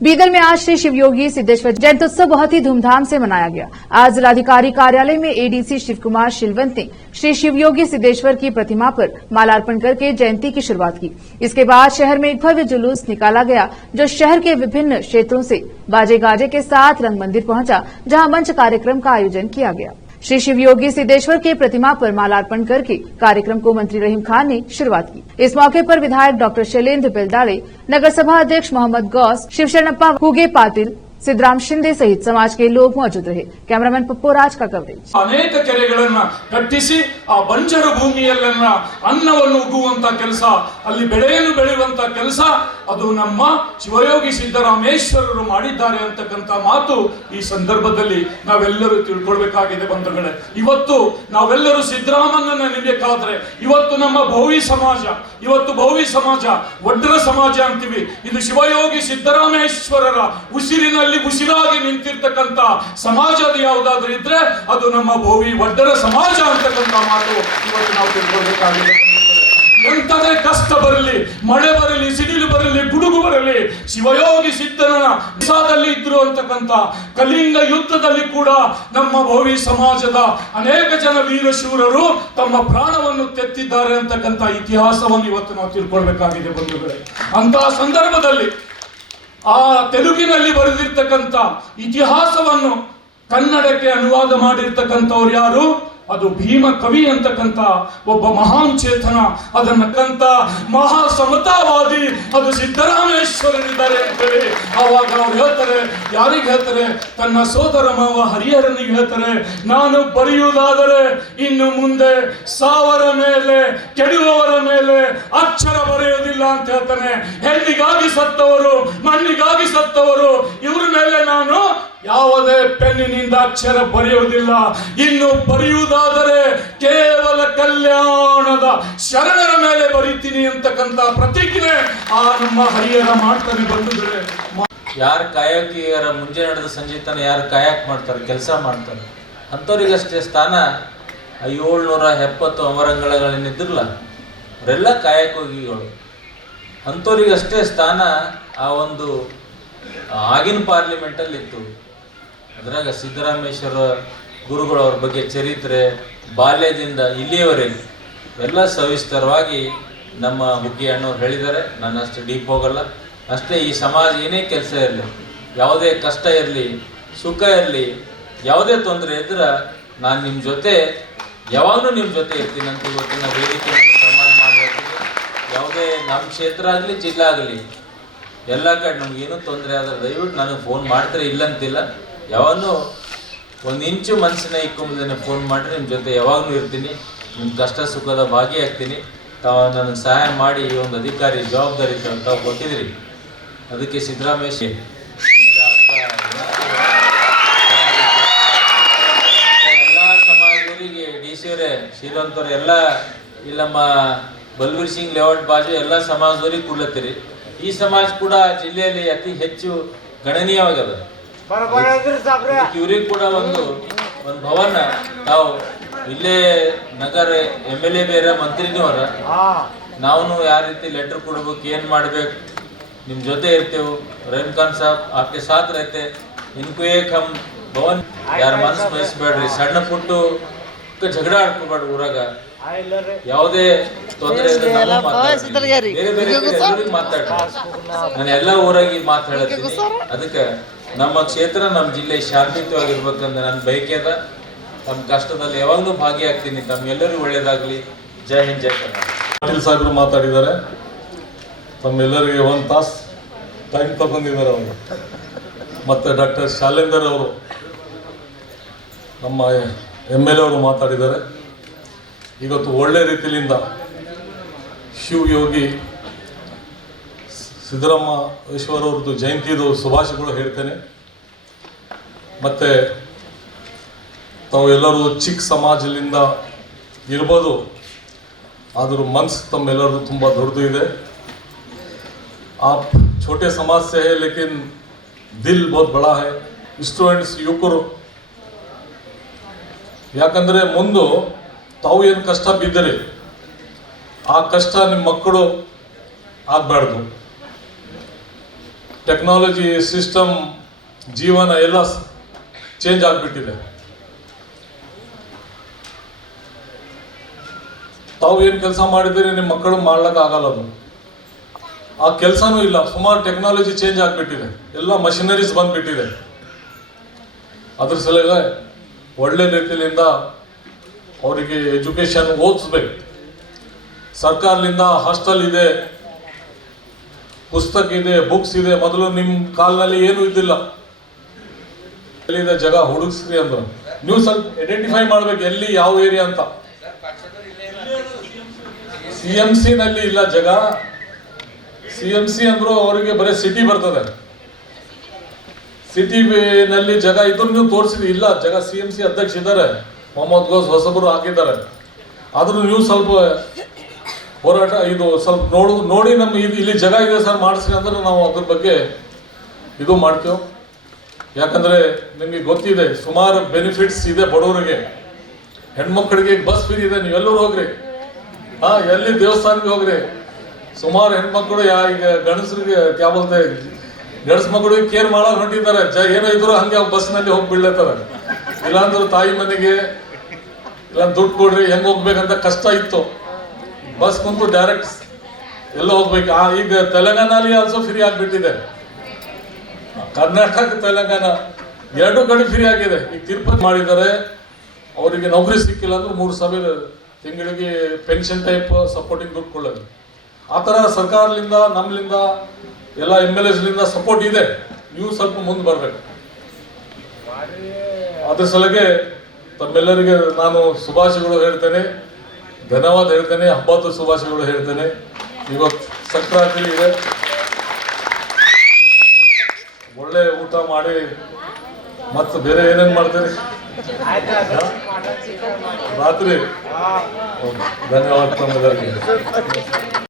बीदर में आज श्री शिवयोगी सिद्धेश्वर जयंत्योत्सव बहुत ही धूमधाम से मनाया गया। आज जिलाधिकारी कार्यालय में एडीसी शिव कुमार शिलवंत ने श्री शिवयोगी सिद्धेश्वर की प्रतिमा पर मालार्पण करके जयंती की शुरुआत की। इसके बाद शहर में एक भव्य जुलूस निकाला गया, जो शहर के विभिन्न क्षेत्रों से बाजे गाजे के साथ रंग मंदिर पहुंचा, जहां मंच कार्यक्रम का आयोजन किया गया। श्री शिवयोगी सिद्धेश्वर के प्रतिमा पर मालार्पण करके कार्यक्रम को मंत्री रहीम खान ने शुरुआत की। इस मौके पर विधायक डॉक्टर शैलेंद्र बेलदाड़े, नगर सभा अध्यक्ष मोहम्मद गौस, शिवशरणप्पा हुगे पाटिल, सिद्धराम शिंदे सहित समाज के लोग मौजूद रहे। कैमरामैन पप्पू राज का कवरेज। अनेक ಕೆರೆಗಳನ್ನು ಕಟ್ಟಿಸಿ ಆ ಬಂಜರು ಭೂಮಿಯಲ್ಲೆಲ್ಲ ಅನ್ನವನ್ನು ಉಗುವಂತ ಕೆಲಸ, ಅಲ್ಲಿ ಬೆಳೆಯನ್ನು ಬೆಳೆಯುವಂತ ಕೆಲಸ ಅದು ನಮ್ಮ ಶಿವಯೋಗಿ ಸಿದ್ದರಾಮೇಶ್ವರರು ಮಾಡಿದ್ದಾರೆ ಅಂತಕ್ಕಂತ ಮಾತು ಈ ಸಂದರ್ಭದಲ್ಲಿ ನಾವೆಲ್ಲರೂ ತಿಳ್ಕೊಳ್ಬೇಕಾಗಿದೆ ಬಂಧುಗಳೇ। ಇವತ್ತು ನಾವೆಲ್ಲರೂ ಸಿದ್ದರಾಮಣ್ಣನ ನೆನೆಯಬೇಕಾದ್ರೆ ಇವತ್ತು ನಮ್ಮ ಭೋವಿ ಸಮಾಜ ಒಡ್ಡರ ಸಮಾಜ ಅಂತೀವಿ। ಇದು ಶಿವಯೋಗಿ ಸಿದ್ದರಾಮೇಶ್ವರರ ಉಸಿರಿನಲ್ಲಿ ಉಸಿರಾಗಿ ನಿಂತಿರ್ತಕ್ಕಂತ ಸಮಾಜ ಯಾವುದಾದ್ರೂ ಇದ್ರೆ ಅದು ನಮ್ಮ ಭೋವಿ ಒಡ್ಡರ ಸಮಾಜ ಅಂತಕ್ಕಂತ ಮಾತು ಇವತ್ತು ನಾವು ತಿಳ್ಕೊಳ್ಬೇಕಾಗಿದೆ। ಎಂತದೇ ಕಷ್ಟ ಬರಲಿ, ಮಳೆ ಬರಲಿ, ಸಿಡಿಲು ಬರಲಿ, ಗುಡುಗು ಬರಲಿ, ಶಿವಯೋಗಿ ಸಿದ್ದನ ದಿಶಾದಲ್ಲಿ ಇದ್ರು ಅಂತಕ್ಕಂತ ಕಲಿಂಗ ಯುದ್ಧದಲ್ಲಿ ಕೂಡ ನಮ್ಮ ಭೋವಿ ಸಮಾಜದ ಅನೇಕ ಜನ ವೀರಶೂರರು ತಮ್ಮ ಪ್ರಾಣವನ್ನು ತೆತ್ತಿದ್ದಾರೆ ಅಂತಕ್ಕಂತ ಇತಿಹಾಸವನ್ನು ಇವತ್ತು ನಾವು ತಿಳ್ಕೊಳ್ಬೇಕಾಗಿದೆ ಬಂಧುಗಳೇ। ಅಂತಹ ಸಂದರ್ಭದಲ್ಲಿ ಆ ತೆಲುಗಿನಲ್ಲಿ ಬರೆದಿರ್ತಕ್ಕಂಥ ಇತಿಹಾಸವನ್ನು ಕನ್ನಡಕ್ಕೆ ಅನುವಾದ ಮಾಡಿರ್ತಕ್ಕಂಥವ್ರು ಯಾರು? ಅದು ಭೀಮ ಕವಿ ಅಂತಕ್ಕಂಥ ಒಬ್ಬ ಮಹಾನ್ ಚೇತನ, ಅದನ್ನಕ್ಕಂತ ಮಹಾ ಸಮತಾವಾದಿ ಅದು ಸಿದ್ದರಾಮೇಶ್ವರರಿದ್ದಾರೆ ಅಂತೇಳಿ ಆವಾಗ ಅವ್ರು ಹೇಳ್ತಾರೆ, ಯಾರಿಗೆ ಹೇಳ್ತಾರೆ? ತನ್ನ ಸೋದರ ಮಾವ ಹರಿಹರನಿಗೆ ಹೇಳ್ತಾರೆ, ನಾನು ಬರೆಯುವುದಾದರೆ ಇನ್ನು ಮುಂದೆ ಸಾವರ ಮೇಲೆ ಕೆಡುವವರ ಮೇಲೆ ಅಕ್ಷರ ಬರೆಯೋದಿಲ್ಲ ಅಂತ ಹೇಳ್ತಾನೆ। ಹೆಣ್ಣಿಗಾಗಿ ಸತ್ತವರು, ಮಣ್ಣಿಗಾಗಿ ಸತ್ತವರು, ಇವ್ರ ಮೇಲೆ ನಾನು ಯಾವುದೇ ಪೆನ್ನಿನಿಂದ ಅಕ್ಷರ ಬರೆಯುವುದಿಲ್ಲ, ಇನ್ನು ಬರೆಯುವುದಾದರೆ ಕೇವಲ ಕಲ್ಯಾಣದ ಶರಣರ ಮೇಲೆ ಬರೀತೀನಿ ಅಂತಕ್ಕಂತ ಪ್ರತಿಜ್ಞೆ ಆ ನಮ್ಮ ಹರಿಹರ ಮಾಡ್ತಾನೆ ಬಂಧುಗಳೇ। ಯಾರು ಕಾಯಕಿಯರ ಮುಂಜಾನೆ ನಡೆದ ಸಂಜೆ ತನ ಯಾರು ಕಾಯಕ್ ಮಾಡ್ತಾರೆ, ಕೆಲಸ ಮಾಡ್ತಾರೆ, ಅಂಥವ್ರಿಗಷ್ಟೇ ಸ್ಥಾನ 770 ಅಮರಂಗಳೇನಿದ್ರಲ್ಲ ಅವರೆಲ್ಲ ಕಾಯಕೋಗಿಗಳು, ಅಂಥವ್ರಿಗಷ್ಟೇ ಸ್ಥಾನ ಆ ಒಂದು ಆಗಿನ ಪಾರ್ಲಿಮೆಂಟಲ್ಲಿ ಇತ್ತು। ಅದ್ರಾಗ ಸಿದ್ದರಾಮೇಶ್ವರ ಗುರುಗಳು ಅವ್ರ ಬಗ್ಗೆ ಚರಿತ್ರೆ ಬಾಲ್ಯದಿಂದ ಇಲ್ಲಿಯವರೆಗೆ ಎಲ್ಲ ಸವಿಸ್ತರವಾಗಿ ನಮ್ಮ ಹುಗ್ಗಿ ಅಣ್ಣವ್ರು ಹೇಳಿದ್ದಾರೆ। ನಾನು ಅಷ್ಟು ಡೀಪ್ ಹೋಗಲ್ಲ। ಅಷ್ಟೇ, ಈ ಸಮಾಜ ಏನೇ ಕೆಲಸ ಇರಲಿ, ಯಾವುದೇ ಕಷ್ಟ ಇರಲಿ, ಸುಖ ಇರಲಿ, ಯಾವುದೇ ತೊಂದರೆ ಇದ್ರೆ ನಾನು ನಿಮ್ಮ ಜೊತೆ ಯಾವಾಗಲೂ ನಿಮ್ಮ ಜೊತೆ ಇರ್ತೀನಿ ಅಂತ ಇವತ್ತಿನ ವೇದಿಕೆಯನ್ನು ಪ್ರಮಾಣ ಮಾಡಬೇಕು। ಯಾವುದೇ ನಮ್ಮ ಕ್ಷೇತ್ರ ಆಗಲಿ, ಜಿಲ್ಲಾ ಆಗಲಿ, ಎಲ್ಲ ಕಡೆ ನಮಗೇನು ತೊಂದರೆ ಆದ್ರೆ ದಯವಿಟ್ಟು ನನಗೆ ಫೋನ್ ಮಾಡ್ತಾರೆ, ಇಲ್ಲಂತಿಲ್ಲ। ಯಾವಾಗಲೂ ಒಂದು ಇಂಚು ಮನಸ್ಸಿನ ಇಕ್ಕುವುದನ್ನು ಫೋನ್ ಮಾಡಿದ್ರೆ ನಿಮ್ಮ ಜೊತೆ ಯಾವಾಗಲೂ ಇರ್ತೀನಿ, ನಿಮ್ಮ ಕಷ್ಟ ಸುಖದ ಭಾಗಿಯಾಗ್ತೀನಿ। ತಾವು ನನಗೆ ಸಹಾಯ ಮಾಡಿ ಈ ಒಂದು ಅಧಿಕಾರಿ ಜವಾಬ್ದಾರಿ ತಾವು ಕೊಟ್ಟಿದ್ದೀರಿ, ಅದಕ್ಕೆ ಸಿದ್ದರಾಮೇಶ್ ಎಲ್ಲ ಸಮಾಜದವರಿಗೆ DC ಅವರೇ, ಶ್ರೀರಂತವ್ರು ಎಲ್ಲ ಇಲ್ಲಮ್ಮ ಬಲ್ವೀರ್ ಸಿಂಗ್ ಲೇಔಟ್ ಬಾಜು ಎಲ್ಲ ಸಮಾಜದವರಿಗೆ ಕೊಡ್ಲತ್ತೀರಿ। ಈ ಸಮಾಜ ಕೂಡ ಜಿಲ್ಲೆಯಲ್ಲಿ ಅತಿ ಹೆಚ್ಚು ಗಣನೀಯವಾಗದ, ಇವ್ರಿಗೆ ಕೂಡ ಒಂದು ಭವನ ತಾವು ಇಲ್ಲೇ ನಗರ MLA ಬೇರೆ, ಮಂತ್ರಿನೂ ಅವರ, ನಾವು ಯಾವ ರೀತಿ ಲೆಟರ್ ಕೊಡ್ಬೇಕು, ಏನ್ ಮಾಡ್ಬೇಕು, ನಿಮ್ ಜೊತೆ ಇರ್ತೇವೆ। ರहीम खान साहब आपके साथ रहते, इनको एक हम भवन यार ಮನಸ್ಸು ಬಯಸ್ಬೇಡ್ರಿ, ಸಣ್ಣ ಪುಟ್ಟು ಜಗಳ ಆಡ್ಕೋಬೇಡ, ಊರಾಗ ಯಾವುದೇ ತೊಂದರೆ ಮಾತಾಡ್ರಿ, ನಾನು ಎಲ್ಲ ಊರಾಗಿ ಮಾತಾಡ್ತೀನಿ। ಅದಕ್ಕೆ ನಮ್ಮ ಕ್ಷೇತ್ರ, ನಮ್ಮ ಜಿಲ್ಲೆ ಶಾಂತಿಯುತವಾಗಿರ್ಬೇಕಂತ ನನ್ನ ಬಯಕೆ ಅದ। ತಮ್ಮ ಕಷ್ಟದಲ್ಲಿ ಯಾವಾಗಲೂ ಭಾಗಿಯಾಗ್ತೀನಿ, ತಮ್ಮೆಲ್ಲರಿಗೂ ಒಳ್ಳೇದಾಗ್ಲಿ। ಜೈ ಹಿಂದ್, ಜೈ ಕರ್ನಾಟಕ। ಪಾಟೀಲ್ ಸಾಹೇಬರು ಮಾತಾಡಿದ್ದಾರೆ, ತಮ್ಮೆಲ್ಲರಿಗೆ 1 ತಾಸು ಟೈಮ್ ತಗೊಂಡಿದ್ದಾರೆ ಅವರು। ಮತ್ತು ಡಾಕ್ಟರ್ ಶಾಲೇಂದರ್ ಅವರು, ನಮ್ಮ MLA ಅವರು ಮಾತಾಡಿದ್ದಾರೆ। ಇವತ್ತು ಒಳ್ಳೆ ರೀತಿಯಿಂದ ಶಿವಯೋಗಿ ಸಿದ್ದರಾಮೇಶ್ವರವ್ರದ್ದು ಜಯಂತಿದು ಶುಭಾಶಯಗಳು ಹೇಳ್ತೇನೆ। ಮತ್ತು ತಾವು ಎಲ್ಲರೂ ಚಿಕ್ಕ ಸಮಾಜದಿಂದ ಇರ್ಬೋದು, ಆದರೂ ಮನಸ್ಸು ತಮ್ಮೆಲ್ಲರದು ತುಂಬ ದೊಡ್ಡದು ಇದೆ। आप छोटे समाज से है लेकिन दिल बहुत बड़ा है। स्टूडेंट्स, ಯುವಕರು, ಯಾಕಂದರೆ ಮುಂದೆ ತಾವು ಏನು ಕಷ್ಟ ಬಿದ್ದರೆ ಆ ಕಷ್ಟ ನಿಮ್ಮ ಮಕ್ಕಳು ಆಗಬಾರ್ದು। ಟೆಕ್ನಾಲಜಿ ಸಿಸ್ಟಮ್ ಜೀವನ ಎಲ್ಲ ಚೇಂಜ್ ಆಗಿಬಿಟ್ಟಿದೆ. ತಾವು ಏನು ಕೆಲಸ ಮಾಡಿದ್ದೀರಿ ನಿಮ್ಮ ಮಕ್ಕಳು ಮಾಡ್ಲಿಕ್ಕೆ ಆಗಲ್ಲ. ಅದು ಆ ಕೆಲಸನೂ ಇಲ್ಲ. ಸುಮಾರು ಟೆಕ್ನಾಲಜಿ ಚೇಂಜ್ ಆಗಿಬಿಟ್ಟಿದೆ, ಎಲ್ಲ ಮಷಿನರೀಸ್ ಬಂದ್ಬಿಟ್ಟಿದೆ. ಅದ್ರ ಸಲುವಾಗಿ ಒಳ್ಳೆ ರೀತಿಯಿಂದ ಅವರಿಗೆ ಎಜುಕೇಶನ್ ಓದಿಸ್ಬೇಕು. ಸರ್ಕಾರದಿಂದ ಹಾಸ್ಟೆಲ್ ಇದೆ, ಪುಸ್ತಕ ಇದೆ, ಬುಕ್ಸ್ ಇದೆ. ಮೊದಲು ನಿಮ್ಮ ಕಾಲದಲ್ಲಿ ಏನೂ ಇದ್ದಿಲ್ಲ. ಎಲ್ಲಿದೆ ಜಾಗ ಹುಡುಕ್ಸ್ರಿ ಅಂದ್ರು. ನೀವು ಸ್ವಲ್ಪ ಐಡೆಂಟಿಫೈ ಮಾಡ್ಬೇಕು ಎಲ್ಲಿ ಯಾವ ಏರಿಯಾ ಅಂತ. CMC ನಲ್ಲಿ ಇಲ್ಲ ಜಾಗ. CMC ಅಂದ್ರು ಅವರಿಗೆ ಬರೀ ಸಿಟಿ ಬರ್ತದೆ. ಸಿಟಿ ನಲ್ಲಿ ಜಾಗ ಇದ್ರು ನೀವು ತೋರಿಸಿದ್ರಿ, ಇಲ್ಲ ಜಾಗ. CMC ಅಧ್ಯಕ್ಷ ಇದ್ದಾರೆ, ಮೊಹಮ್ಮದ್ ಗೋಸ್ ಹೊಸಬರು ಹಾಕಿದ್ದಾರೆ. ಆದ್ರೂ ನೀವು ಸ್ವಲ್ಪ ಹೋರಾಟ ಇದು ಸ್ವಲ್ಪ ನೋಡಿ ನಮ್ಮ ಇಲ್ಲಿ ಜಾಗ ಇದೆ ಸರ್ ಮಾಡಿಸ್ರಿ ಅಂದ್ರೆ ನಾವು ಅದ್ರ ಬಗ್ಗೆ ಇದು ಮಾಡ್ತೇವೆ. ಯಾಕಂದ್ರೆ ನಿಮಗೆ ಗೊತ್ತಿದೆ ಸುಮಾರು ಬೆನಿಫಿಟ್ಸ್ ಇದೆ ಬಡವರಿಗೆ. ಹೆಣ್ಮಕ್ಳಿಗೆ ಬಸ್ ಫ್ರೀ ಇದೆ, ನೀವೆಲ್ಲರೂ ಹೋಗ್ರಿ. ಎಲ್ಲಿ ದೇವಸ್ಥಾನಕ್ಕೆ ಹೋಗ್ರಿ. ಸುಮಾರು ಹೆಣ್ಮಕ್ಳು ಈಗ ಗಂಡಸರಿಗೆ ಕ್ಯಾ ಬೋಲ್ತೆ ಗಂಡಸ್ ಮಕ್ಕಳಿಗೆ ಕೇರ್ ಮಾಡಕ್ ಹೊಂಟಿದ್ದಾರೆ. ಏನೋ ಇದ್ರು ಹಂಗೆ ಬಸ್ನಲ್ಲಿ ಹೋಗಿ ಬೀಳ್ತಾರೆ. ಇಲ್ಲಾಂದ್ರೆ ತಾಯಿ ಮನೆಗೆ ಇಲ್ಲ ದುಡ್ಡು ಕೊಡ್ರಿ ಹೆಂಗ್ ಹೋಗ್ಬೇಕಂತ ಕಷ್ಟ ಇತ್ತು. ಬಸ್ ಕುಂತು ಡೈರೆಕ್ಟ್ ಎಲ್ಲ ಹೋಗ್ಬೇಕು. ಈಗ ತೆಲಂಗಾಣಲ್ಲಿ ಆಲ್ಸೋ ಫ್ರೀ ಆಗಿಬಿಟ್ಟಿದೆ. ಕರ್ನಾಟಕ ತೆಲಂಗಾಣ ಎರಡು ಕಡೆ ಫ್ರೀ ಆಗಿದೆ. ಈಗ ತಿರುಪತಿ ಮಾಡಿದ್ದಾರೆ. ಅವರಿಗೆ ನೌಕರಿ ಸಿಕ್ಕಿಲ್ಲ ಅಂದ್ರೆ 3,000 ತಿಂಗಳಿಗೆ ಪೆನ್ಷನ್ ಟೈಪ್ ಸಪೋರ್ಟಿಂಗ್ ದುಡ್ಡು ಕೊಳ್ಳೋದು. ಆ ಥರ ಸರ್ಕಾರದಿಂದ ನಮ್ಮಿಂದ ಎಲ್ಲ MLAsಲಿಂದ ಸಪೋರ್ಟ್ ಇದೆ. ನೀವು ಸ್ವಲ್ಪ ಮುಂದೆ ಬರಬೇಕು. ಅದ್ರ ಸಲಗೆ ತಮ್ಮೆಲ್ಲರಿಗೆ ನಾನು ಶುಭಾಶಯಗಳು ಹೇಳ್ತೇನೆ, ಧನ್ಯವಾದ ಹೇಳ್ತೇನೆ, ಹಬ್ಬದ ಶುಭಾಶಯಗಳು ಹೇಳ್ತೇನೆ. ಇವತ್ತು ಸಂಕ್ರಾಂತಿ ಇದೆ, ಒಳ್ಳೆ ಊಟ ಮಾಡಿ ಮತ್ತೆ ಬೇರೆ ಏನೇನು ಮಾಡ್ತೀರಿ ರಾತ್ರಿ. ಧನ್ಯವಾದ ತಮ್ಮೆಲ್ಲರಿಗೆ.